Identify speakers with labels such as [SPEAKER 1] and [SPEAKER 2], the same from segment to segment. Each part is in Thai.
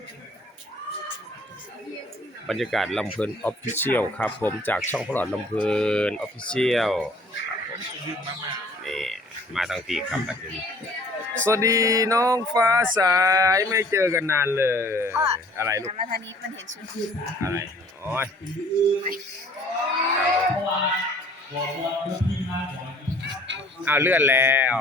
[SPEAKER 1] บรรยากาศลำเพลินออฟฟิเชียลครับผมจากช่องพลอดลำเพลินออฟฟิเชียลครับผมนี่มาทั้งทีครับประเด็นสวัสดีน้องฟ้าสายไม่เจอกันนานเลยอะไรลูก
[SPEAKER 2] มาทางนี้มันเห็นชุด
[SPEAKER 1] อะไรโอ้ยเอาเลื่อนแล้ว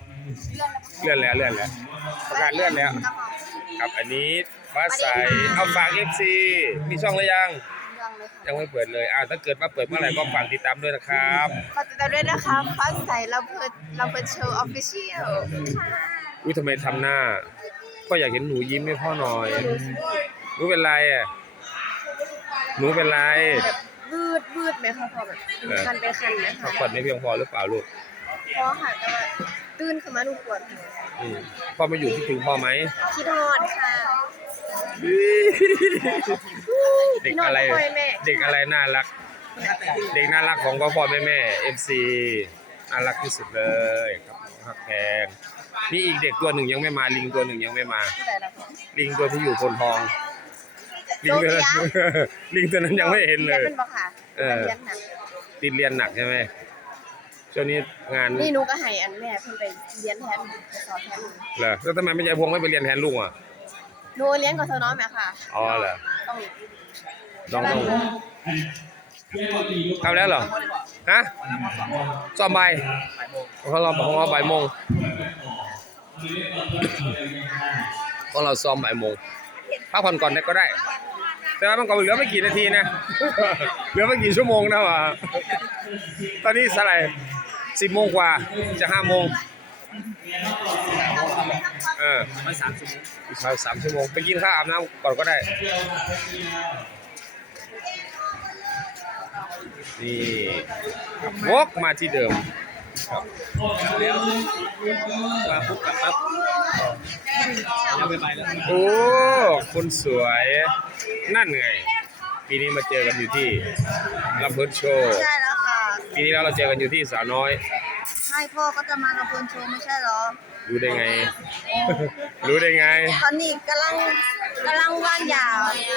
[SPEAKER 1] ประกาศเลื่อนแล้วครับอันนี้ฟ้าใสเอาฝาก FC มีช่องหรือยังยังไม่เปิดเลยถ้าเกิดว่าเปิดเมื่อไหร่ก็ฝากติดตามด้วยนะครับ
[SPEAKER 2] ฝากติดตามด้วยนะคะฟ้าใสเราเปิดโชว์ออฟฟิเชียล
[SPEAKER 1] อุ้ยทำไมทำหน้าก็อยากเห็นหนูยิ้มให้พ่อหน่อยหนูเป็นไรหนูเป็นไร
[SPEAKER 2] แบบบืดไหมคะพอแบบคันไปคันไหมคะ
[SPEAKER 1] พักผ่อนไม่เพียงพอหรือเปล่าลูก
[SPEAKER 2] พอค่ะแต่ว่าตื่นขึ้นมาหนูปวดหัว
[SPEAKER 1] พ่อมาอยู่คิดถึงพ่อไหม
[SPEAKER 2] คิดฮอดค่ะ
[SPEAKER 1] เด็กอะไรน่ารักเด็กน่ารักของพ่อแม่ FC น่ารักที่สุดเลยครับแพงนี่อีกเด็กตัวหนึ่งยังไม่มาลิงตัวหนึ่งยังไม่มาลิงตัวที่อยู่คนทองลิงตัวนั้นยังไม่เห็นเลยติดเรียนหนักใช่ไหมช่วงนี้งาน
[SPEAKER 2] นี่หนูก็ให้อันแม่เพิ่งไปเรียนแทนไปสอนแทนหนู
[SPEAKER 1] เหรอแล้วทำไมไม่ใช่พวงไม่ไปเรียนแทนลุง
[SPEAKER 2] หนูเลี้ยงกับเธอน้อยไหมค่ะ
[SPEAKER 1] อ๋อเหรอต้องทำแล้วเหรอฮะซ้อมบ่ายเขาเราบอกว่าบ่ายโมงก็เราซ้อมบ่ายโมงพักผ่อนก่อนก็ได้แต่ว่ามันก็เหลือไม่กี่นาทีนะเหลือไม่กี่ชั่วโมงนะวะตอนนี้สลาย10 โมงกว่าจะ5 โมงมัน3 ชั่วโมงอีก3 ชั่วโมงไปกินข้าวอาบน้ำก่อนก็ได้นี่วกมาที่เดิมครับมาปุ๊บกับปั๊บโอ้คนสวยนั่นไงปีนี้มาเจอกันอยู่ที่ลำเพลินโชว์
[SPEAKER 2] ใช่แล้วค่ะ
[SPEAKER 1] ปีนี้เราเจอกันอยู่ที่สาวน้อย
[SPEAKER 2] ใช่พ่อก็จะมาลำเพลินโชว์ไม่ใช่หรอ
[SPEAKER 1] รู้ได้ไง
[SPEAKER 2] ตอนนี้กำลังว่างยาว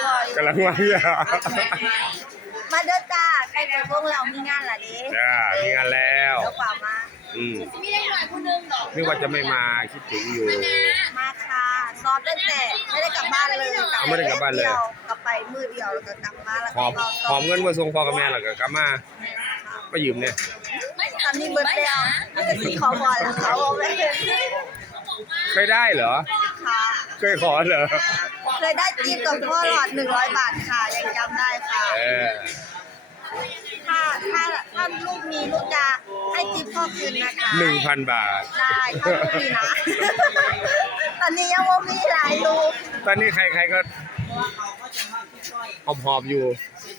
[SPEAKER 2] มาเด้อจ้าใกล้จะพวกเรามีงานละดิ
[SPEAKER 1] จ้ามีงานแล้ว
[SPEAKER 2] เปล่ามา
[SPEAKER 1] มีได้หน่อยผู้นึงนึกว่าจะไม่มาคิดถึงอยู่
[SPEAKER 2] มาค่ะซ้อมตั้งแต่ไม่ได้กลับบ้านเลย
[SPEAKER 1] ไม่ได้กลับบ้านเลย
[SPEAKER 2] กลับไปมือเดียวแล้วก็กลับมาแล้ว
[SPEAKER 1] หอมเงินมาส่งพ่อกับแม่แล้วก็กลับมายืมเนี่ย
[SPEAKER 2] ตอนนี้เบิร์ดแล้วขอบอลแล้วเขา
[SPEAKER 1] เคยได้เหรอเคยขอเหรอ
[SPEAKER 2] เคยได้ติ๊บกับพ่อหลอด100 บาทค่ะยังจำได้ค่ะถ้าลูกมีลูกจะให้ติ๊บพ่อคืนนะคะ
[SPEAKER 1] 1,000 บาท
[SPEAKER 2] ได้ถ้าลูกมีนะตอนนี้ยังว่ามีหลายลูก
[SPEAKER 1] ตอนนี้ใครก็หอบอยู่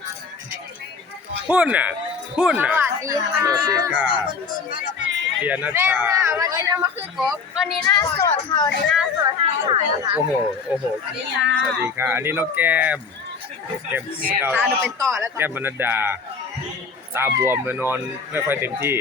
[SPEAKER 1] หุ้นน่ะ
[SPEAKER 2] สวัสดีค่ะ
[SPEAKER 1] เดียนัชชา
[SPEAKER 2] วันนี้เรามาคือกบวันนี้หน้าสดค่ะวันนี้หน้าสดทางขายนะคะ
[SPEAKER 1] โอ้โหสวัสดีค่ะอันนี้น้องแก้ม
[SPEAKER 2] ตาหนูเป็นต่อแล้ว
[SPEAKER 1] แก้มบรรณดาตาบวมเลยนอนไม่ค่อยเต็มที่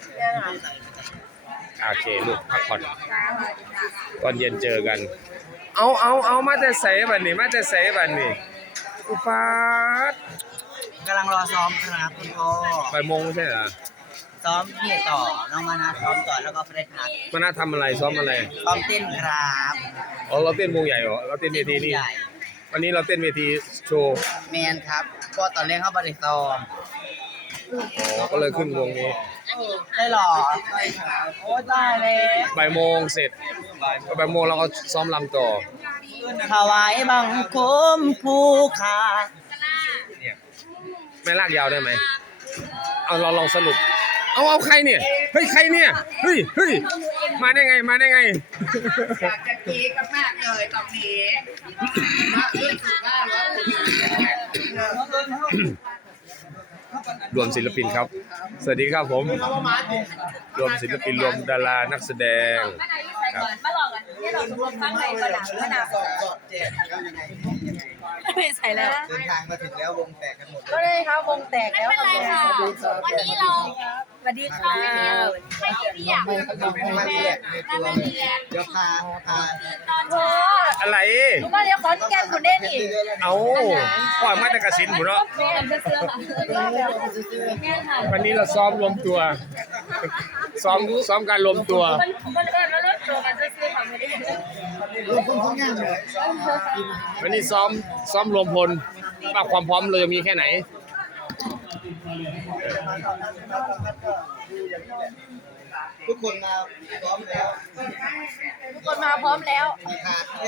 [SPEAKER 1] โอเคลูกพักผ่อนตอนเย็นเจอกันเอามาแต่ใส่บันนี่อุปาท
[SPEAKER 3] กำลังรอซ้อมครับคุณพ่อ
[SPEAKER 1] บ่ายโมงใช่เหรอ
[SPEAKER 3] ซ้อมพี่ต่อน้องมานะซ้อมต่อแล้วก็เฟรชครับ
[SPEAKER 1] มานะทำอะไรซ้อมอะไร
[SPEAKER 3] ซ้อมเต้นครับ
[SPEAKER 1] เราเต้นวงใหญ่เหรอเราเต้นเวทีนี่วันนี้เราเต้นเวทีโชว์
[SPEAKER 3] แมนครับเพราะตอนแรกเขาบริซ้อม
[SPEAKER 1] ก็เลยขึ้นวงนี้
[SPEAKER 3] ได้หรอโอ้ได้เลย
[SPEAKER 1] บ่ายโมงเสร็จบ่ายโมงเราก็ซ้อมรำต่อ
[SPEAKER 3] ถวายบังคมผู้ขา
[SPEAKER 1] ไม่ลากยาวได้ไหมเอาเราลองสรุปเอาใครเนี่ยเฮ้ยใครเนี่ยเฮ้ยมาได้ไง
[SPEAKER 2] อยากจะกีกันมากเลยตอนนี้
[SPEAKER 1] รวมศิลปินครับสวัสดีครับผมรวมศิลปินรวมดารานักแสดงครับ
[SPEAKER 2] มาหลอกกันนี่เรารวมข้างในกระดาษกระดาษ
[SPEAKER 4] สอดแจกแล้วยังไง
[SPEAKER 2] ไม่ใส่แล้ว
[SPEAKER 4] เดินทางมาถึงแล้ววงแตกกันหมด
[SPEAKER 2] ก็เลยครับวงแตกแล้ว
[SPEAKER 5] ไม่เป็นไรค่ะ วันนี้เรา
[SPEAKER 2] สวัสดีค่ะ
[SPEAKER 5] ให้เรียก
[SPEAKER 4] มาเรียกในตัวเดี๋ยวพา
[SPEAKER 5] ตอน
[SPEAKER 2] โอ้
[SPEAKER 5] เช้า
[SPEAKER 1] อะไร
[SPEAKER 2] หนูมาเรียกขอนแก่นคุณได้นี่
[SPEAKER 1] เอาก่อนมาจากกสินบุเนาะ
[SPEAKER 5] แม่จะเสื้อค่ะแม่ค่ะ
[SPEAKER 1] วันนี้เราซ้อมรวมตัว ซ้อมการรวมตัว
[SPEAKER 2] มันเอิญแล้วรถโดกันจะซื้อของไม่ได้
[SPEAKER 4] รวมคนทุกงานเลย
[SPEAKER 1] วันนี้ซ้อมรวมพลว่าความพร้อมเราจะมีแค่ไหน
[SPEAKER 4] ทุกคนมาพร้อมแล้ว
[SPEAKER 2] ทุกคนมาพร้อมแล้ว
[SPEAKER 4] ขาดแค่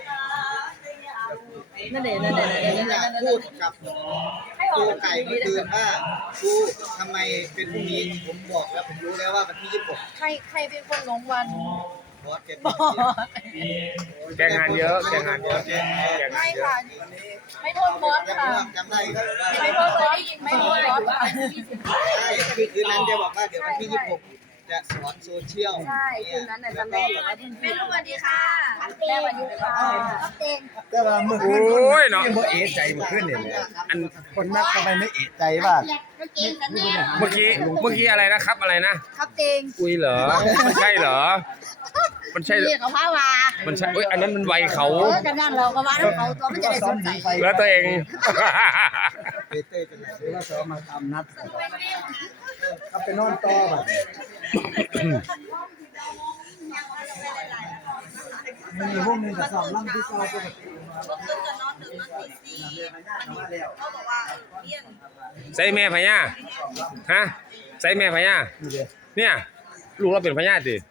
[SPEAKER 2] นั่นเอง
[SPEAKER 4] ผมอยากพูดกับครูไก่เมื่อคืนว่าครูทำไมเป็นพรุ่งนี้ผมบอกแล้วผมรู้แล้วว่าวันที่26
[SPEAKER 2] ใครเป็นคนหลงวัน
[SPEAKER 4] บอสแก
[SPEAKER 2] บอก
[SPEAKER 1] แกงานเยอะแกงานเยอะ
[SPEAKER 2] ไม่ค่ะ ไม่โทษบอสค่ะ
[SPEAKER 4] จำได้ก็
[SPEAKER 2] ไม่โทษบอสไม่โทษบอสค่ะ
[SPEAKER 4] ใช่คือคืนนั้นแกบอกว่าเดี๋ยววันที่26จะสอนโซเชียล
[SPEAKER 2] ใช่คืนนั้นน่ะจำได้เลยว่าที่
[SPEAKER 5] แม่ลูกสวัสดีค่ะ
[SPEAKER 2] แม่สวัสดีค่ะเต็ง
[SPEAKER 6] แต่ว่าเมื่อ
[SPEAKER 1] โอ
[SPEAKER 6] คืน้
[SPEAKER 1] ยเนาะ
[SPEAKER 6] ยังบ่เอะใจเมื่อคืนเนี่ยอันคนนักทำไมไม่เอะใจว่า
[SPEAKER 5] ก็เก่งกันเนี่ย
[SPEAKER 1] เมื่อกี้อะไรนะครับอะไรนะครับ
[SPEAKER 2] เต็ง
[SPEAKER 1] อุ้ยเหรอมันใช่เหรอ มันใช่
[SPEAKER 2] พี่เขาพาวา
[SPEAKER 1] มันใช่เอ้ยอันนั้นมันวัยเขา
[SPEAKER 2] กันนั่นเราก็ว่าเขาตัวมันจะได้สนใจ
[SPEAKER 1] แล้วตัวเอง
[SPEAKER 4] เต้เป็นไง
[SPEAKER 6] หรือว่าซ้อมมาตามนัดก็ไปนอนต่อแบบมีพวกนึงจะสอบล่ำที่ซ้อมปกติ
[SPEAKER 1] ใส่แม่พญาฮะใส่แม่พญาเนี่ยลูกเราเป็นพญาสิ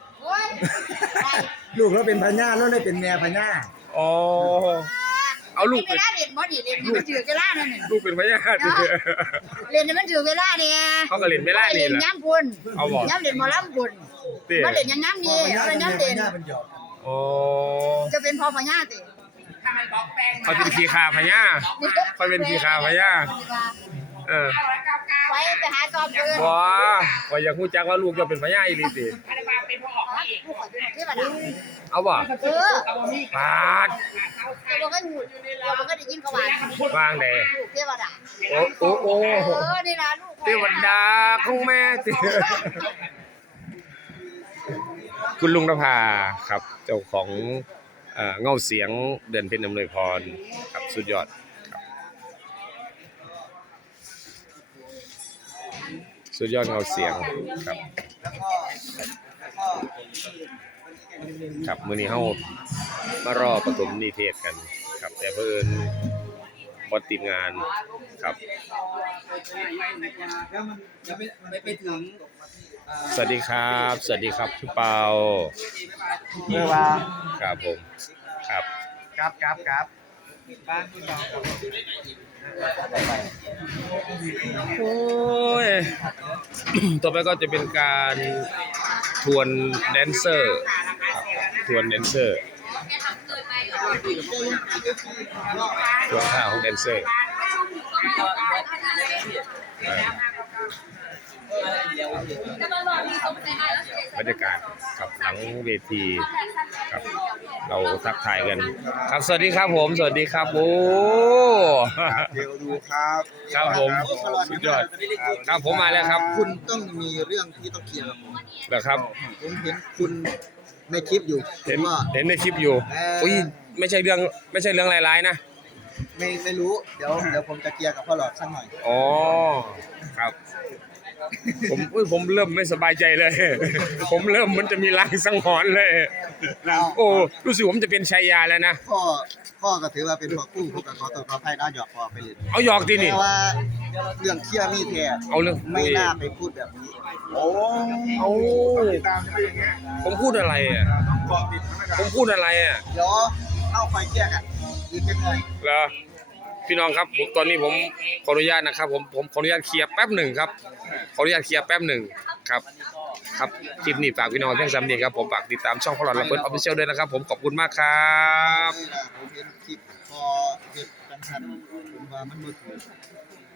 [SPEAKER 6] ลูกเราเป็นพญาแล้วได้เป็นแม่พญา
[SPEAKER 1] อ๋อเอาลูก
[SPEAKER 2] เว
[SPEAKER 1] เป็น
[SPEAKER 2] ลาเรียนบ่ดีเรียนมันถือเวลานั่น
[SPEAKER 1] ลูกเป็นพญาสิ
[SPEAKER 2] เรียนมันถือเวลาเนี่ย
[SPEAKER 1] เขาก็เล่นไม่ได้
[SPEAKER 2] เรี
[SPEAKER 1] นี่
[SPEAKER 2] ยน
[SPEAKER 1] แหละ
[SPEAKER 2] ย้ำบุญ
[SPEAKER 1] เอาบอก
[SPEAKER 2] ย้ำเรียนหมอลำบุญ
[SPEAKER 1] ติ
[SPEAKER 2] มาเรียนยังย้ำนี่เอาย้ำเรียน
[SPEAKER 6] พญาเป็นหยอก
[SPEAKER 1] อ๋อ
[SPEAKER 2] จะเป็นพอพญาติ
[SPEAKER 1] เขาเป็นขีขาพญาเขาเป็นขีขาพญาเออ
[SPEAKER 2] ไปหาจอมปืน
[SPEAKER 1] ว้าก็อยากรู้จักว่าลูกจะเป็นพญาอีหลีติ
[SPEAKER 2] ที่บ้าน
[SPEAKER 1] เอาบ่ ปาด
[SPEAKER 2] เราก็หูเราก็ได้ยินเขาว่า
[SPEAKER 1] วางได
[SPEAKER 2] ลูกเทวดา
[SPEAKER 1] โอ้โห
[SPEAKER 2] นี่ล่ะลูก
[SPEAKER 1] เทวดาของแม่ติคุณลุงนภาครับเจ้าของเงาเสียงเดือนเพ็ญอำนวยพรครับสุดยอดครับสุดยอดเงาเสียงครับครับมื้อนี้เฮามารอประถมนิเทศกันครับแต่เพิ่นบ่ติดงานครับ
[SPEAKER 4] แล้วมันยังไม่ไปถึง
[SPEAKER 1] สวัสดีครับสวัสดีครับพี่เปา
[SPEAKER 6] เมื่อว่า
[SPEAKER 1] ครับผมครับ
[SPEAKER 6] ครับ
[SPEAKER 4] บ้านคุณเรา
[SPEAKER 1] โอ้ย ต่อไปก็จะเป็นการทวนแดนเซอร์ครับทวนแดนเซอร์ทวนท่าของแดนเซอร์บรรยากาศครับหลังเวทีครับเราทักทายกันครับสวัสดีครับผมสวัสดีครับโอ้
[SPEAKER 6] เดี๋ยวดูครับ
[SPEAKER 1] ครับผมสุดยอดครับผมมาแล้วครับ
[SPEAKER 4] คุณต้องมีเรื่องที่ต้องเคลียร์กับผม
[SPEAKER 1] เหรอครับ
[SPEAKER 4] ผมเห็นคุณในคลิปอยู่
[SPEAKER 1] เห็น
[SPEAKER 4] ว่า
[SPEAKER 1] เห็นในคลิปอยู่ อุ้ยไม่ใช่เรื่องร้ายๆนะ
[SPEAKER 4] ไม่รู้เดี๋ยวผมจะเคลียร์กับพ่อหลอดสักหน่อย
[SPEAKER 1] อ๋อครับผมเริ่มไม่สบายใจเลย ผมเริ่มมันจะมีลางสังหรณ์เลยโอ้รู้สึกผมจะเป็นชายาแล้วนะ
[SPEAKER 4] พ่อก็ถือว่าเป็นพ่อคู่ผมกับขอตัวขออภัยนะหยอกพ่อไปเลย
[SPEAKER 1] เอาหยอกดินี่
[SPEAKER 4] แต่ว่าเรื่องเคลียร์มีแท้
[SPEAKER 1] เอาเรื่อง
[SPEAKER 4] ไม่น่าไปพูดแบบนี้
[SPEAKER 1] เอาผมพูดอะไรอ่ะผมพูดอะไรอ่ะ
[SPEAKER 4] เดี๋ยวเข้าไปเคลียร์กันอีกจังหน่อย
[SPEAKER 1] เหรอพี่น้องครับผมตอนนี้ผมขออนุญาตนะครับผมขออนุญาตเคลียร์แป๊บหนึ่งครับขออนุญาตเคลียร์แป๊บหนึ่งครับครับคลิปนี้ฝากพี่น้องเพียงซ้ำนี้ครับผมฝากติดตามช่องพลอดและเปิ้ลออฟฟิเชียลด้วยนะครับผมขอบคุณมากครับ
[SPEAKER 4] นี่แหละผมเห็นคลิปพอเห็นกันทันผมว่ามันมืด